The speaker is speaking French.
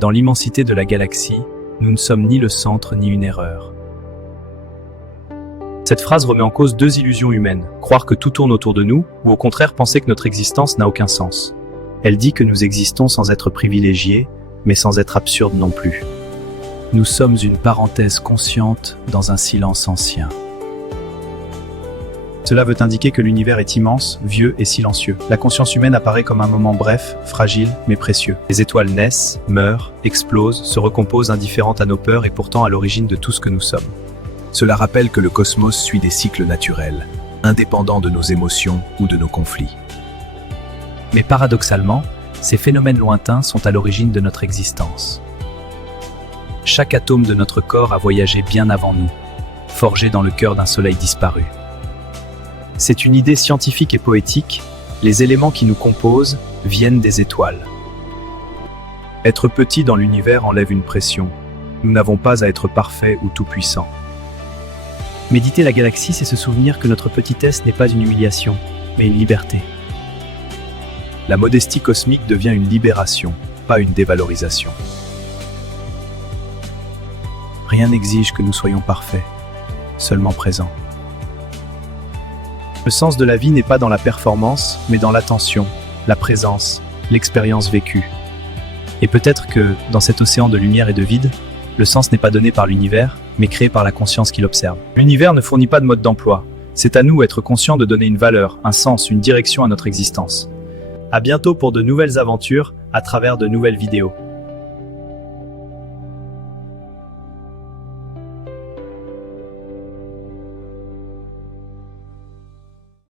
Dans l'immensité de la galaxie, nous ne sommes ni le centre ni une erreur. Cette phrase remet en cause deux illusions humaines, croire que tout tourne autour de nous, ou au contraire penser que notre existence n'a aucun sens. Elle dit que nous existons sans être privilégiés, mais sans être absurdes non plus. Nous sommes une parenthèse consciente dans un silence ancien. Cela veut indiquer que l'univers est immense, vieux et silencieux. La conscience humaine apparaît comme un moment bref, fragile, mais précieux. Les étoiles naissent, meurent, explosent, se recomposent indifférentes à nos peurs et pourtant à l'origine de tout ce que nous sommes. Cela rappelle que le cosmos suit des cycles naturels, indépendants de nos émotions ou de nos conflits. Mais paradoxalement, ces phénomènes lointains sont à l'origine de notre existence. Chaque atome de notre corps a voyagé bien avant nous, forgé dans le cœur d'un soleil disparu. C'est une idée scientifique et poétique, les éléments qui nous composent viennent des étoiles. Être petit dans l'univers enlève une pression. Nous n'avons pas à être parfaits ou tout-puissants. Méditer la galaxie, c'est se souvenir que notre petitesse n'est pas une humiliation, mais une liberté. La modestie cosmique devient une libération, pas une dévalorisation. Rien n'exige que nous soyons parfaits, seulement présents. Le sens de la vie n'est pas dans la performance, mais dans l'attention, la présence, l'expérience vécue. Et peut-être que, dans cet océan de lumière et de vide, le sens n'est pas donné par l'univers, mais créé par la conscience qui l'observe. L'univers ne fournit pas de mode d'emploi. C'est à nous d'être conscients de donner une valeur, un sens, une direction à notre existence. À bientôt pour de nouvelles aventures, à travers de nouvelles vidéos.